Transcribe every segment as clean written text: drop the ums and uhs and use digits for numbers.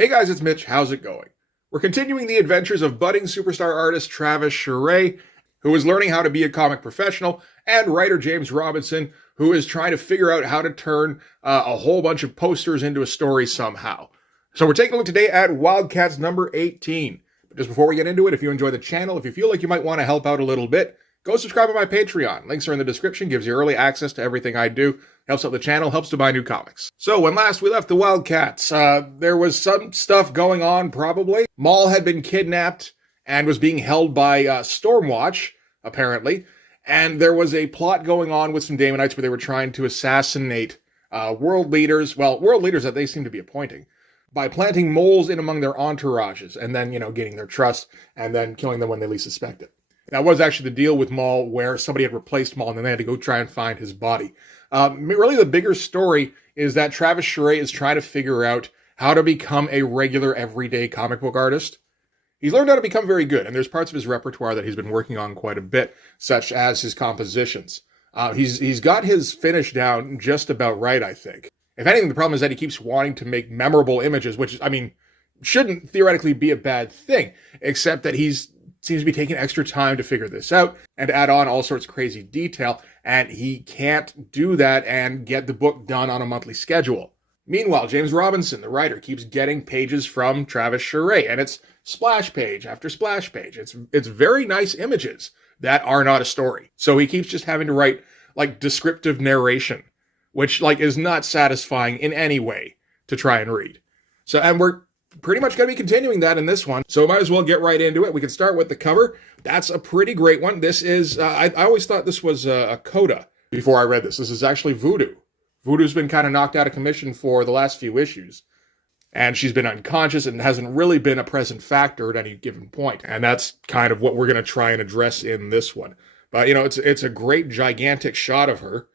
Hey guys, it's Mitch. How's it going? We're continuing the adventures of budding superstar artist Travis Charest, who is learning how to be a comic professional, and writer James Robinson, who is trying to figure out how to turn a whole bunch of posters into a story somehow. So we're taking a look today at Wildcats number 18. But just before we get into it, if you enjoy the channel, if you feel like you might want to help out a little bit, go subscribe to my Patreon. Links are in the description, gives you early access to everything I do, helps out the channel, helps to buy new comics. So when last we left the Wildcats, there was some stuff going on probably. Maul had been kidnapped and was being held by Stormwatch, apparently. And there was a plot going on with some Daemonites where they were trying to assassinate world leaders, world leaders that they seem to be appointing, by planting moles in among their entourages and then, getting their trust and then killing them when they least suspect it. That was actually the deal with Maul, where somebody had replaced Maul and then they had to go try and find his body. Really, the bigger story is that Travis Charest is trying to figure out how to become a regular, everyday comic book artist. He's learned how to become very good, and there's parts of his repertoire that he's been working on quite a bit, such as his compositions. He's got his finish down just about right, I think. If anything, the problem is that he keeps wanting to make memorable images, which, shouldn't theoretically be a bad thing, except that seems to be taking extra time to figure this out and add on all sorts of crazy detail, and he can't do that and get the book done on a monthly schedule. Meanwhile, James Robinson, the writer, keeps getting pages from Travis Charest, and it's splash page after splash page. It's very nice images that are not a story. So he keeps just having to write descriptive narration, which is not satisfying in any way to try and read. And we're pretty much going to be continuing that in this one, so might as well get right into it. We can start with the cover. That's a pretty great one. This is, I always thought this was a coda before I read this. This is actually Voodoo. Voodoo's been kind of knocked out of commission for the last few issues, and she's been unconscious and hasn't really been a present factor at any given point. And that's kind of what we're going to try and address in this one. But, it's a great, gigantic shot of her.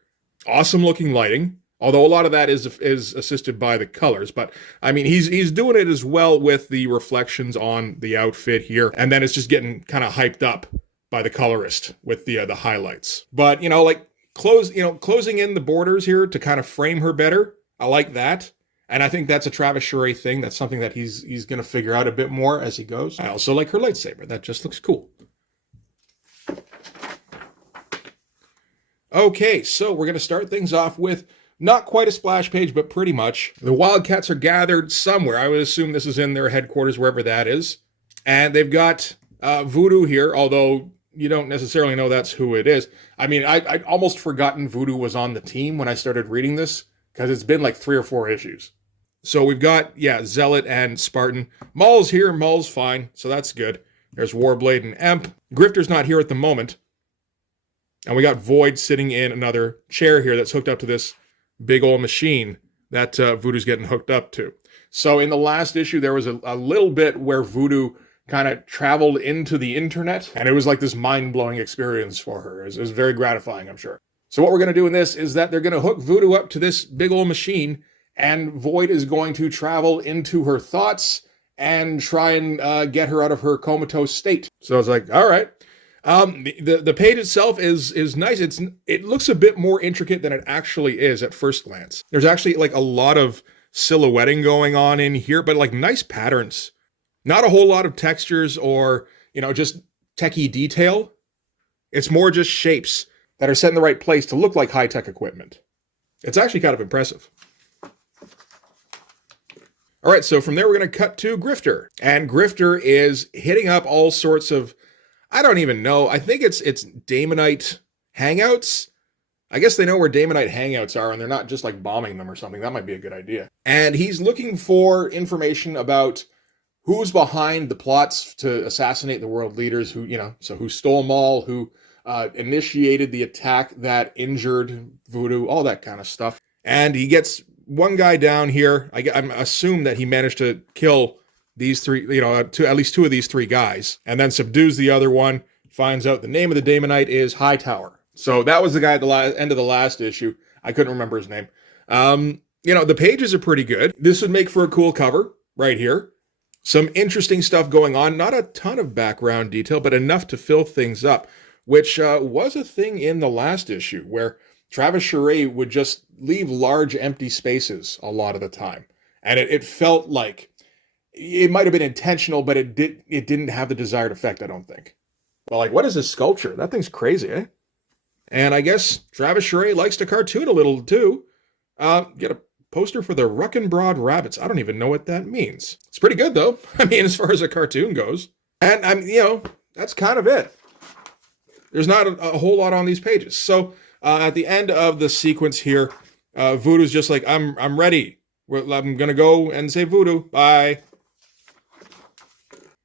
Awesome looking lighting. Although a lot of that is assisted by the colors, but he's doing it as well with the reflections on the outfit here, and then it's just getting kind of hyped up by the colorist with the highlights. But closing in the borders here to kind of frame her better. I like that, and I think that's a Travis Charest thing. That's something that he's going to figure out a bit more as he goes. I also like her lightsaber. That just looks cool. Okay, so we're going to start things off with not quite a splash page, but pretty much. The Wildcats are gathered somewhere. I would assume this is in their headquarters, wherever that is. And they've got Voodoo here, although you don't necessarily know that's who it is. I'd almost forgotten Voodoo was on the team when I started reading this, because it's been 3 or 4 issues. So we've got, Zealot and Spartan. Maul's here. Maul's fine, so that's good. There's Warblade and Emp. Grifter's not here at the moment. And we got Void sitting in another chair here that's hooked up to this big old machine that Voodoo's getting hooked up to. So in the last issue, there was a little bit where Voodoo kind of traveled into the internet, and it was this mind-blowing experience for her. It was very gratifying, I'm sure. So what we're going to do in this is that they're going to hook Voodoo up to this big old machine, and Void is going to travel into her thoughts and try and get her out of her comatose state. So it's all right. The page itself is nice. It looks a bit more intricate than it actually is at first glance. There's actually a lot of silhouetting going on in here, but nice patterns. Not a whole lot of textures or, just techie detail. It's more just shapes that are set in the right place to look like high-tech equipment. It's actually kind of impressive. All right, so from there we're going to cut to Grifter. And Grifter is hitting up all sorts of, I don't even know. I think it's Daemonite hangouts. I guess they know where Daemonite hangouts are, and they're not just bombing them or something. That might be a good idea. And he's looking for information about who's behind the plots to assassinate the world leaders, who stole Maul, who initiated the attack that injured Voodoo, all that kind of stuff. And he gets one guy down here. I assume that he managed to kill these 3, at least 2 of these 3 guys, and then subdues the other one, finds out the name of the Daemonite is Hightower. So that was the guy at the end of the last issue. I couldn't remember his name. The pages are pretty good. This would make for a cool cover right here. Some interesting stuff going on. Not a ton of background detail, but enough to fill things up, which was a thing in the last issue, where Travis Charest would just leave large empty spaces a lot of the time. And it felt like it might have been intentional, but it didn't have the desired effect, I don't think. Well, like, what is this sculpture? That thing's crazy, eh? And I guess Travis Charest likes to cartoon a little, too. Get a poster for the Ruckenbroad Rabbits. I don't even know what that means. It's pretty good, though. I mean, as far as a cartoon goes. And, that's kind of it. There's not a whole lot on these pages. So, at the end of the sequence here, Voodoo's just like, I'm ready. I'm going to go and say Voodoo. Bye.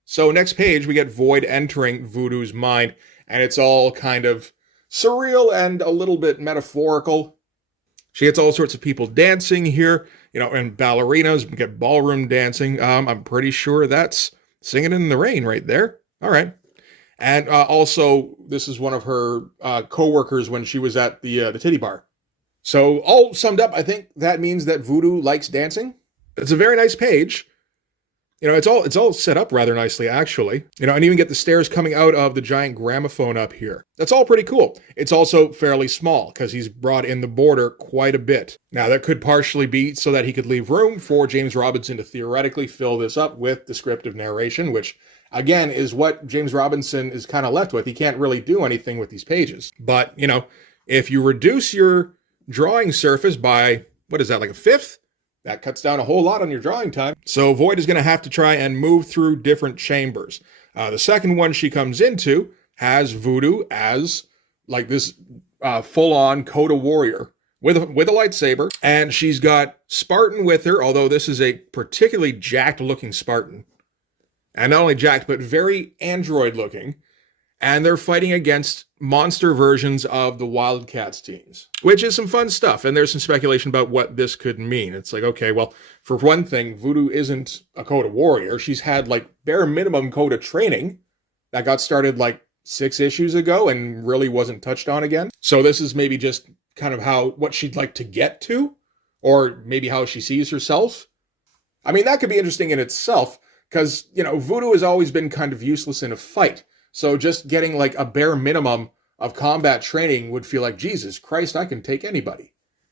So next page, we get Void entering Voodoo's mind, and it's all kind of surreal and a little bit metaphorical. She gets all sorts of people dancing here, and ballerinas, we get ballroom dancing. I'm pretty sure that's Singing in the Rain right there. All right. And also, this is one of her co-workers when she was at the titty bar. So all summed up, I think that means that Voodoo likes dancing. It's a very nice page. It's all set up rather nicely, actually. And even get the stairs coming out of the giant gramophone up here. That's all pretty cool. It's also fairly small, because he's brought in the border quite a bit. Now, that could partially be so that he could leave room for James Robinson to theoretically fill this up with descriptive narration, which, again, is what James Robinson is kind of left with. He can't really do anything with these pages. But, if you reduce your drawing surface by, what is that, like a fifth? That cuts down a whole lot on your drawing time. So Void is going to have to try and move through different chambers. The second one she comes into has Voodoo as like this full-on Coda warrior with a lightsaber. And she's got Spartan with her, although this is a particularly jacked-looking Spartan. And not only jacked, but very android-looking. And they're fighting against monster versions of the Wildcats teams, which is some fun stuff. And there's some speculation about what this could mean. It's like, okay, well, for one thing, Voodoo isn't a Coda warrior. She's had like bare minimum Coda training that got started like 6 issues ago and really wasn't touched on again. So this is maybe just kind of what she'd like to get to, or maybe how she sees herself. I mean, that could be interesting in itself, because, Voodoo has always been kind of useless in a fight. So just getting like a bare minimum of combat training would feel like, Jesus Christ, I can take anybody.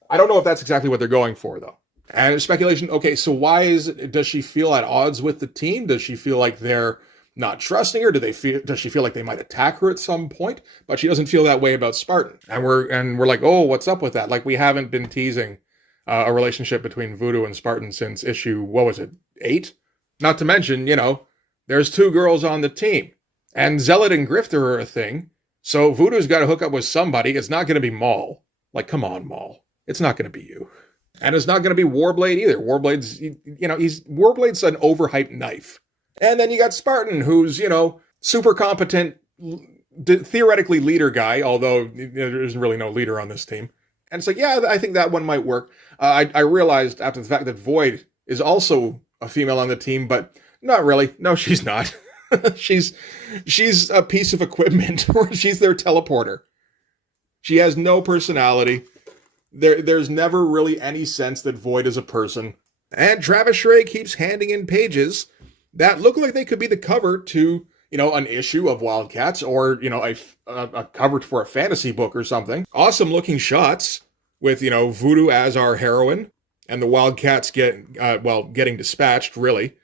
I don't know if that's exactly what they're going for, though. And there's speculation, okay, so does she feel at odds with the team? Does she feel like they're not trusting her? Does she feel like they might attack her at some point? But she doesn't feel that way about Spartan. And we're like, oh, what's up with that? Like, we haven't been teasing a relationship between Voodoo and Spartan since issue, 8? Not to mention, there's 2 girls on the team. And Zealot and Grifter are a thing, so Voodoo's got to hook up with somebody. It's not going to be Maul. Like, come on, Maul. It's not going to be you. And it's not going to be Warblade either. Warblade's an overhyped knife. And then you got Spartan, who's, super competent, theoretically leader guy, although there's really no leader on this team. And it's like, yeah, I think that one might work. I realized after the fact that Void is also a female on the team, but not really. No, she's not. She's a piece of equipment, or she's their teleporter. She has no personality. There's never really any sense that Void is a person. And Travis Charest keeps handing in pages that look like they could be the cover to, an issue of Wildcats, or, a cover for a fantasy book or something. Awesome looking shots with, Voodoo as our heroine, and the Wildcats getting dispatched, really.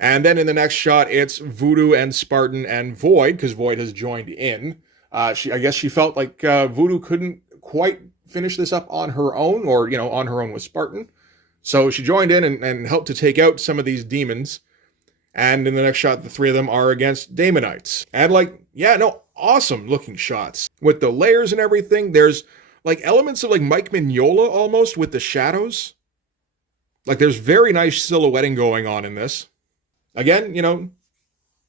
And then in the next shot, it's Voodoo and Spartan and Void, because Void has joined in. I guess she felt like Voodoo couldn't quite finish this up on her own, or, on her own with Spartan. So she joined in and helped to take out some of these demons. And in the next shot, the 3 of them are against Daemonites. And awesome looking shots. With the layers and everything, there's like elements of like Mike Mignola almost with the shadows. Like there's very nice silhouetting going on in this. Again,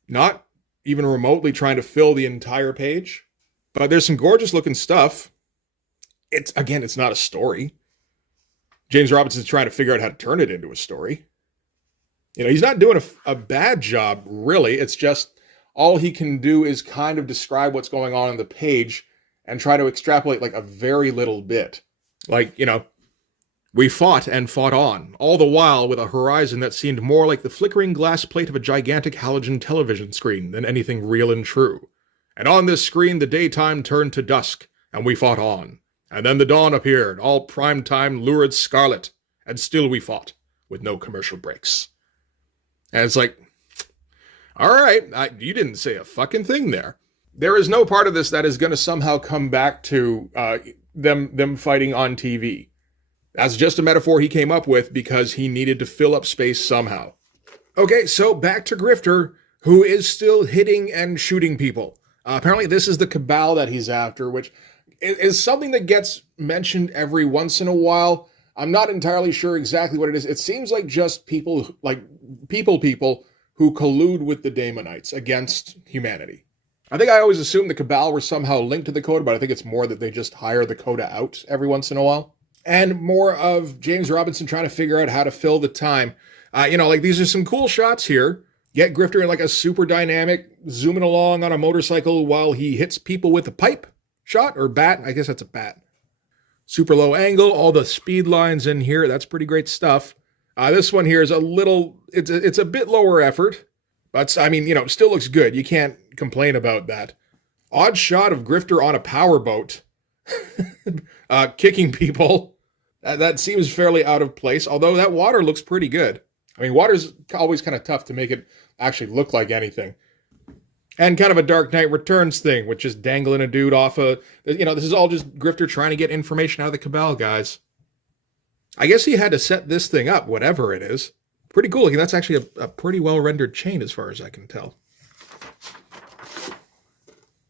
not even remotely trying to fill the entire page, but there's some gorgeous looking stuff. It's not a story. James Robinson's trying to figure out how to turn it into a story. He's not doing a bad job, really. It's just all he can do is kind of describe what's going on the page and try to extrapolate like a very little bit. Like, we fought and fought on, all the while with a horizon that seemed more like the flickering glass plate of a gigantic halogen television screen than anything real and true. And on this screen, the daytime turned to dusk, and we fought on. And then the dawn appeared, all prime-time lurid scarlet, and still we fought, with no commercial breaks. And it's like, all right, you didn't say a fucking thing there. There is no part of this that is going to somehow come back to them fighting on TV. That's just a metaphor he came up with because he needed to fill up space somehow. Okay, so back to Grifter, who is still hitting and shooting people. Apparently this is the Cabal that he's after, which is something that gets mentioned every once in a while. I'm not entirely sure exactly what it is. It seems like just people who collude with the Daemonites against humanity. I think I always assumed the Cabal were somehow linked to the Coda, but I think it's more that they just hire the Coda out every once in a while. And more of James Robinson trying to figure out how to fill the time. These are some cool shots here. Get Grifter in like a super dynamic, zooming along on a motorcycle while he hits people with a pipe shot or bat. I guess that's a bat. Super low angle, all the speed lines in here. That's pretty great stuff. This one here is it's a bit lower effort, but still looks good. You can't complain about that. Odd shot of Grifter on a powerboat, kicking people. That seems fairly out of place, although that water looks pretty good. I mean, water's always kind of tough to make it actually look like anything. And kind of a Dark Knight Returns thing, which is dangling a dude off this is all just Grifter trying to get information out of the Cabal, guys. I guess he had to set this thing up, whatever it is. Pretty cool looking. That's actually a pretty well-rendered chain as far as I can tell.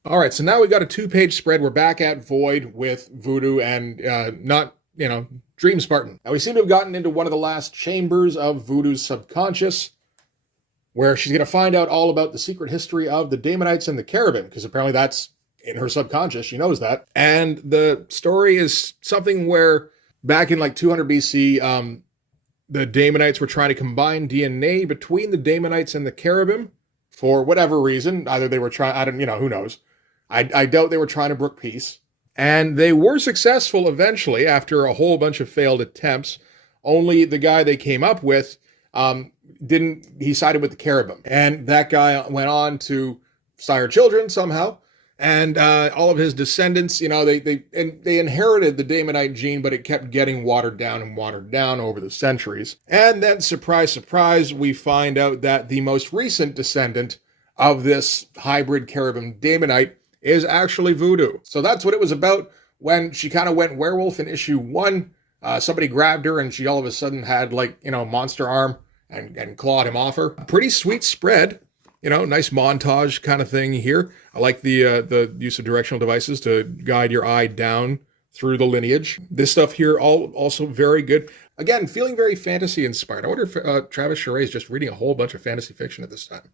All right, so now we've got a 2-page spread. We're back at Void with Voodoo and Dream Spartan. Now we seem to have gotten into one of the last chambers of Voodoo's subconscious, where she's going to find out all about the secret history of the Daemonites and the Cherubim, because apparently that's in her subconscious. She knows that. And the story is something where back in like 200 BC, the Daemonites were trying to combine DNA between the Daemonites and the Cherubim for whatever reason. Either they were trying, who knows. I doubt they were trying to brook peace. And they were successful eventually after a whole bunch of failed attempts. Only the guy they came up with he sided with the Cherubim. And that guy went on to sire children somehow. And all of his descendants, they inherited the Daemonite gene, but it kept getting watered down over the centuries. And then, surprise, surprise, we find out that the most recent descendant of this hybrid Cherubim Daemonite is actually Voodoo. So that's what it was about when she kind of went werewolf in issue 1. Somebody grabbed her and she all of a sudden had monster arm and clawed him off her. Pretty sweet spread. Nice montage kind of thing here. I like the use of directional devices to guide your eye down through the lineage. This stuff here also very good. Again, feeling very fantasy inspired. I wonder if Travis Charest is just reading a whole bunch of fantasy fiction at this time.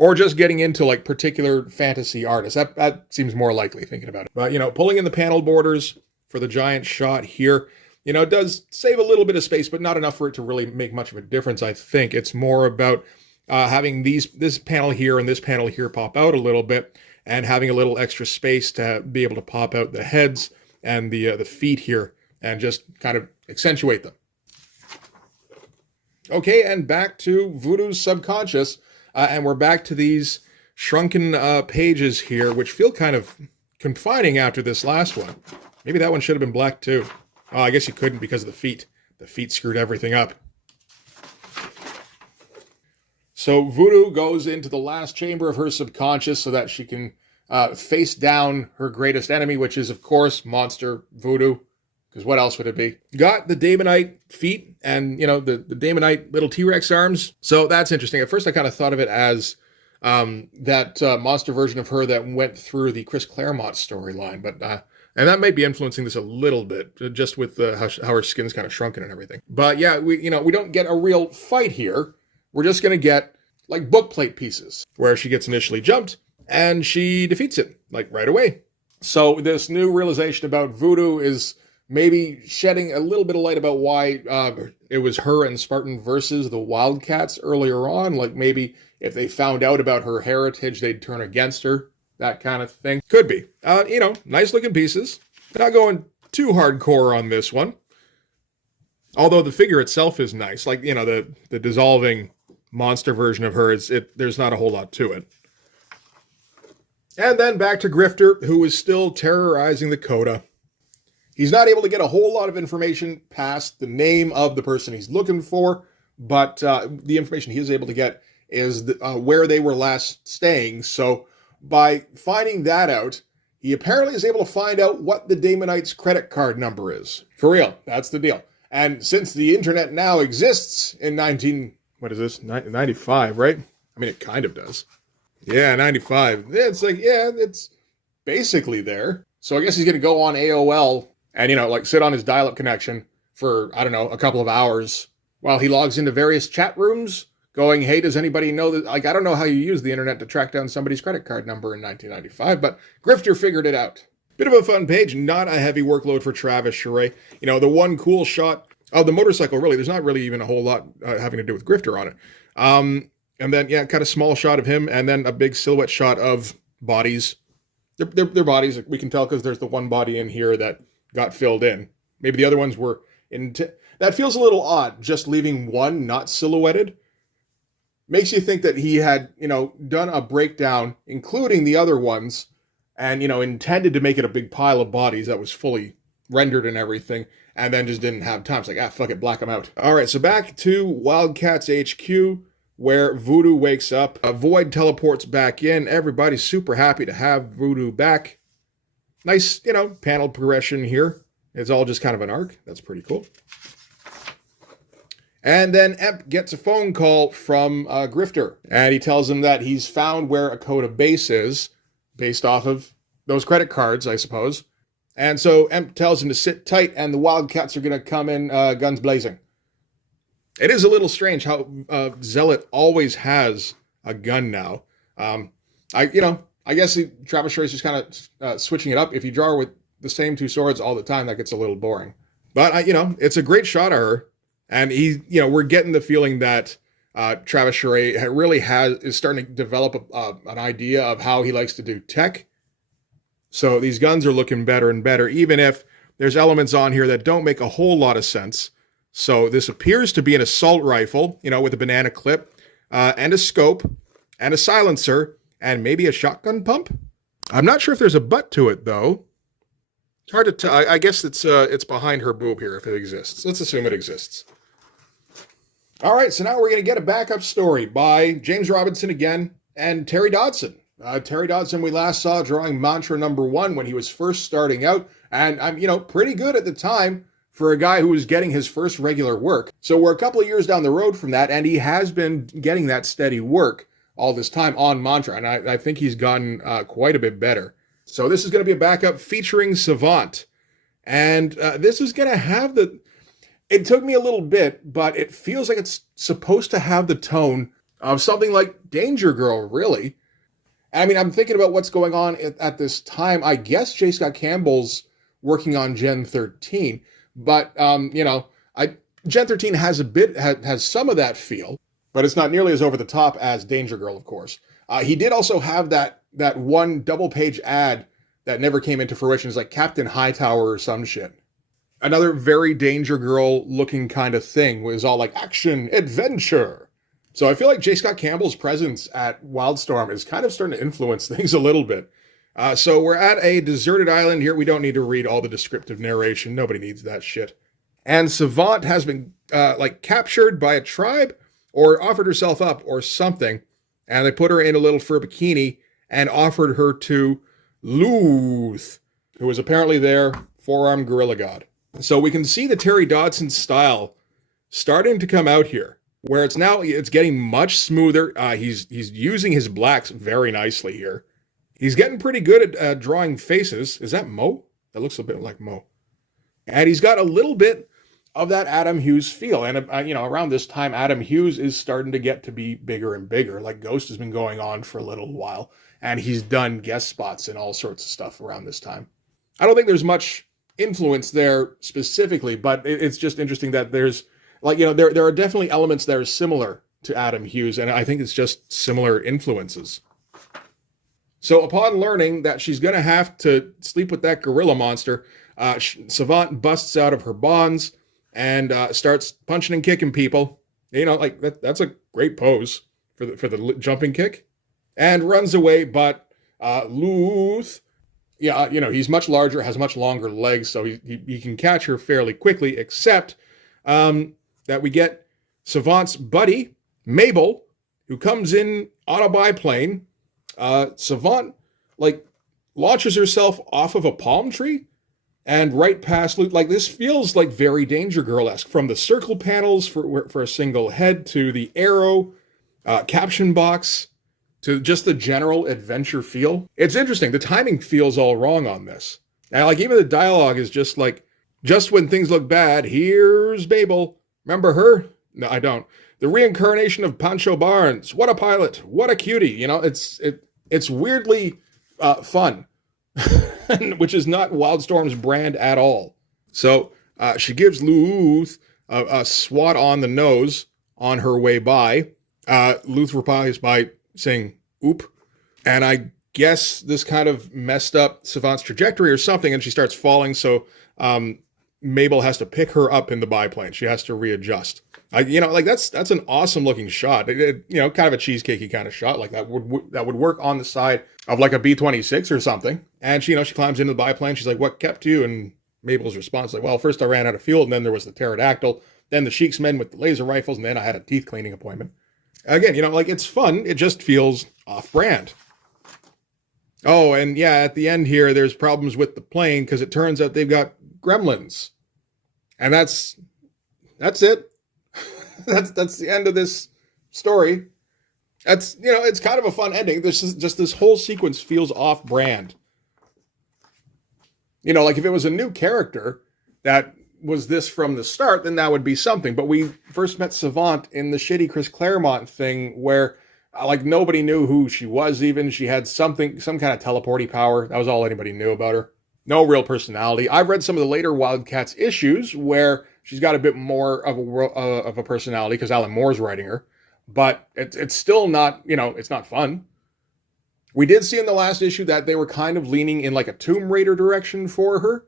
Or just getting into particular fantasy artists. That seems more likely thinking about it. But, pulling in the panel borders for the giant shot here, it does save a little bit of space, but not enough for it to really make much of a difference, I think. It's more about having this panel here and this panel here pop out a little bit and having a little extra space to be able to pop out the heads and the feet here and just kind of accentuate them. Okay, and back to Voodoo's subconscious. And we're back to these shrunken pages here, which feel kind of confining after this last one. Maybe that one should have been black too. Oh, I guess you couldn't because of the feet. The feet screwed everything up. So Voodoo goes into the last chamber of her subconscious so that she can face down her greatest enemy, which is, of course, Monster Voodoo. Because what else would it be? Got the Daemonite feet and, the Daemonite little T-Rex arms. So that's interesting. At first, I kind of thought of it as that monster version of her that went through the Chris Claremont storyline. But and that might be influencing this a little bit, just with how her skin's kind of shrunken and everything. But yeah, we don't get a real fight here. We're just going to get bookplate pieces where she gets initially jumped and she defeats it right away. So this new realization about Voodoo is maybe shedding a little bit of light about why it was her and Spartan versus the Wildcats earlier on. Maybe if they found out about her heritage, they'd turn against her. That kind of thing. Could be. Nice looking pieces. Not going too hardcore on this one. Although the figure itself is nice. The dissolving monster version of her, there's not a whole lot to it. And then back to Grifter, who is still terrorizing the Coda. He's not able to get a whole lot of information past the name of the person he's looking for, but the information he is able to get is where they were last staying. So by finding that out, he apparently is able to find out what the Damonites' credit card number is. For real, that's the deal. And since the internet now exists in 95, right? I mean, it kind of does. Yeah, 95. It's like, yeah, it's basically there. So I guess he's going to go on AOL and, like sit on his dial-up connection for, I don't know, a couple of hours while he logs into various chat rooms going, hey, does anybody know that? Like, I don't know how you use the internet to track down somebody's credit card number in 1995, but Grifter figured it out. Bit of a fun page, not a heavy workload for Travis Charest. The one cool shot of the motorcycle, really, there's not really even a whole lot having to do with Grifter on it. And then, yeah, kind of small shot of him, and then a big silhouette shot of bodies. They're bodies. We can tell because there's the one body in here that got filled in. Maybe the other ones were in. That feels a little odd, just leaving one not silhouetted. Makes you think that he had, done a breakdown, including the other ones, and, intended to make it a big pile of bodies that was fully rendered and everything, and then just didn't have time. It's like, fuck it, black them out. All right, so back to Wildcats HQ, where Voodoo wakes up. Void teleports back in. Everybody's super happy to have Voodoo back. Nice, panel progression here. It's all just kind of an arc. That's pretty cool. And then Emp gets a phone call from Grifter, and he tells him that he's found where a Coda base is, based off of those credit cards, I suppose. And so Emp tells him to sit tight, and the Wildcats are going to come in guns blazing. It is a little strange how Zealot always has a gun now. I guess Travis Charest is just kind of switching it up. If you draw with the same two swords all the time, that gets a little boring. But it's a great shot of her, and we're getting the feeling that Travis Charest really is starting to develop an idea of how he likes to do tech. So these guns are looking better and better, even if there's elements on here that don't make a whole lot of sense. So this appears to be an assault rifle, with a banana clip, and a scope, and a silencer, and maybe a shotgun pump. I'm not sure if there's a butt to it, though. It's hard to tell. I guess it's behind her boob here, if it exists. Let's assume it exists. All right, so now we're going to get a backup story by James Robinson again and Terry Dodson. Terry Dodson we last saw drawing Mantra #1 when he was first starting out, and I'm, pretty good at the time for a guy who was getting his first regular work. So we're a couple of years down the road from that, and he has been getting that steady work all this time on Mantra, and I think he's gotten quite a bit better. So this is going to be a backup featuring Savant, and this is going to have it took me a little bit, but it feels like it's supposed to have the tone of something like Danger Girl, really. I mean, I'm thinking about what's going on at this time. I guess J. Scott Campbell's working on Gen 13, but, Gen 13 has some of that feel, but it's not nearly as over the top as Danger Girl, of course. He did also have that one double-page ad that never came into fruition. It's like Captain Hightower or some shit. Another very Danger Girl-looking kind of thing was all like action, adventure. So I feel like J. Scott Campbell's presence at Wildstorm is kind of starting to influence things a little bit. So we're at a deserted island here. We don't need to read all the descriptive narration. Nobody needs that shit. And Savant has been captured by a tribe or offered herself up or something. And they put her in a little fur bikini and offered her to Luth, who was apparently their four-armed gorilla god. So we can see the Terry Dodson style starting to come out here, where it's getting much smoother. He's using his blacks very nicely here. He's getting pretty good at drawing faces. Is that Mo? That looks a bit like Mo. And he's got a little bit of that Adam Hughes feel. And, around this time, Adam Hughes is starting to get to be bigger and bigger. Like Ghost has been going on for a little while. And he's done guest spots and all sorts of stuff around this time. I don't think there's much influence there specifically, but it's just interesting that there's, there are definitely elements that are similar to Adam Hughes. And I think it's just similar influences. So upon learning that she's going to have to sleep with that gorilla monster, Savant busts out of her bonds and starts punching and kicking people. That's a great pose for the jumping kick. And runs away, but Luth, he's much larger, has much longer legs, so he can catch her fairly quickly, except that we get Savant's buddy, Mabel, who comes in on a biplane. Savant, like, launches herself off of a palm tree and right past Luke. Like, this feels like very Danger Girl-esque, from the circle panels for a single head to the arrow, caption box, to just the general adventure feel. It's interesting. The timing feels all wrong on this. And like, even the dialogue is just like, just when things look bad, here's Mabel. Remember her? No, I don't. The reincarnation of Pancho Barnes. What a pilot. What a cutie. You know, it's weirdly fun, which is not Wildstorm's brand at all. So she gives Luth a swat on the nose on her way by. Luth replies by saying, oop. And I guess this kind of messed up Savant's trajectory or something, and she starts falling, so Mabel has to pick her up in the biplane. She has to readjust. That's an awesome looking shot. Kind of a cheesecakey kind of shot. Like that would work on the side of like a B-26 or something. And she climbs into the biplane. She's like, "What kept you?" And Mabel's response like, "Well, first I ran out of fuel, and then there was the pterodactyl, then the Sheik's men with the laser rifles, and then I had a teeth cleaning appointment." Again, it's fun. It just feels off-brand. Oh, and yeah, at the end here, there's problems with the plane because it turns out they've got gremlins, and that's it. That's the end of this story. It's kind of a fun ending. This whole sequence feels off-brand. Like if it was a new character that was this from the start, then that would be something. But we first met Savant in the shitty Chris Claremont thing where like nobody knew who she was even. She had some kind of teleporty power. That was all anybody knew about her. No real personality. I've read some of the later Wildcats issues where she's got a bit more of a personality because Alan Moore's writing her. But it's still not, it's not fun. We did see in the last issue that they were kind of leaning in like a Tomb Raider direction for her,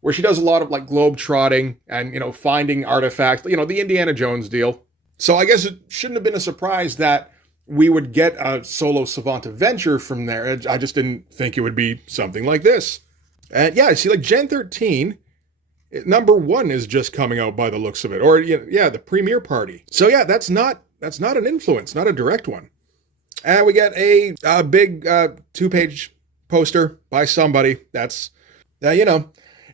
where she does a lot of like globe trotting and, finding artifacts, the Indiana Jones deal. So I guess it shouldn't have been a surprise that we would get a solo Savant adventure from there. I just didn't think it would be something like this. And yeah, see, like Gen 13, number 1 is just coming out by the looks of it. Or, the premiere party. So yeah, that's not an influence, not a direct one. And we get a big 2-page poster by somebody. That's,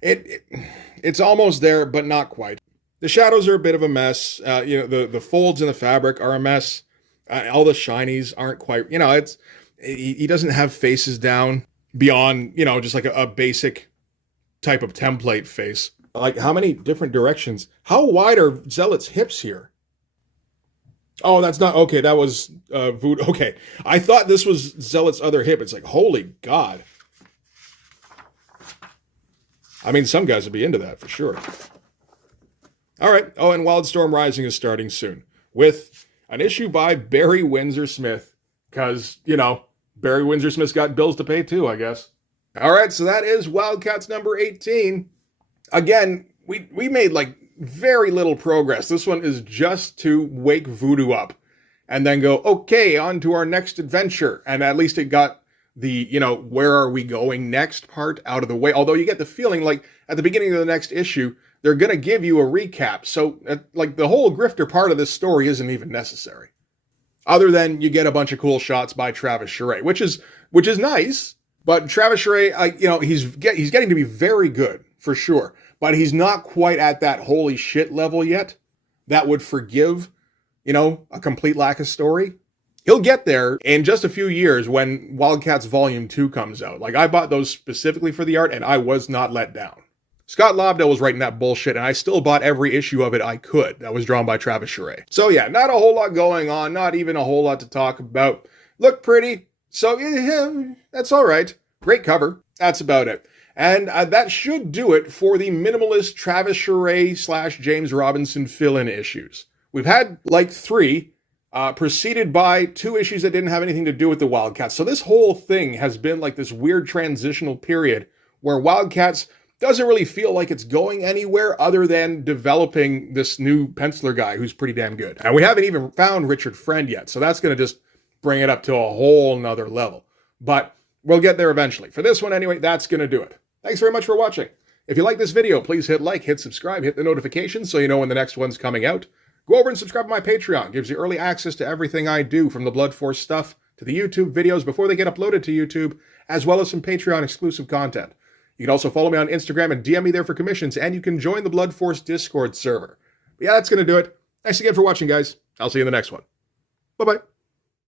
it's almost there, but not quite. The shadows are a bit of a mess. The folds in the fabric are a mess. All the shinies aren't quite, he doesn't have faces down beyond, just like a basic type of template face. Like, how many different directions? How wide are Zealot's hips here? Oh, that's not, okay, that was Voodoo. Okay, I thought this was Zealot's other hip. It's like, holy God. I mean, some guys would be into that for sure. All right. Oh, and Wildstorm Rising is starting soon with an issue by Barry Windsor Smith because, Barry Windsor Smith's got bills to pay too, I guess. All right, so that is Wildcats number 18. Again, we made like very little progress. This one is just to wake Voodoo up and then go, okay, on to our next adventure. And at least it got the, where are we going next part out of the way. Although you get the feeling like at the beginning of the next issue, they're going to give you a recap. So like the whole Grifter part of this story isn't even necessary. Other than you get a bunch of cool shots by Travis Charest, which is nice. But Travis Charest, he's getting to be very good for sure. But he's not quite at that holy shit level yet that would forgive, a complete lack of story. He'll get there in just a few years when Wildcats Volume 2 comes out. Like, I bought those specifically for the art, and I was not let down. Scott Lobdell was writing that bullshit, and I still bought every issue of it I could that was drawn by Travis Charest. So yeah, not a whole lot going on, not even a whole lot to talk about. Look pretty, so yeah, that's all right. Great cover. That's about it. And that should do it for the minimalist Travis Charest / James Robinson fill-in issues. We've had like 3, preceded by 2 issues that didn't have anything to do with the Wildcats. So this whole thing has been like this weird transitional period where Wildcats doesn't really feel like it's going anywhere other than developing this new penciler guy who's pretty damn good. And we haven't even found Richard Friend yet, so that's going to just bring it up to a whole nother level. But we'll get there eventually. For this one anyway, that's going to do it. Thanks very much for watching. If you like this video, please hit like, hit subscribe, hit the notifications so you know when the next one's coming out. Go over and subscribe to my Patreon. It gives you early access to everything I do, from the Blood Force stuff to the YouTube videos before they get uploaded to YouTube, as well as some Patreon exclusive content. You can also follow me on Instagram and DM me there for commissions, and you can join the Blood Force Discord server. But yeah, that's going to do it. Thanks again for watching, guys. I'll see you in the next one. Bye-bye.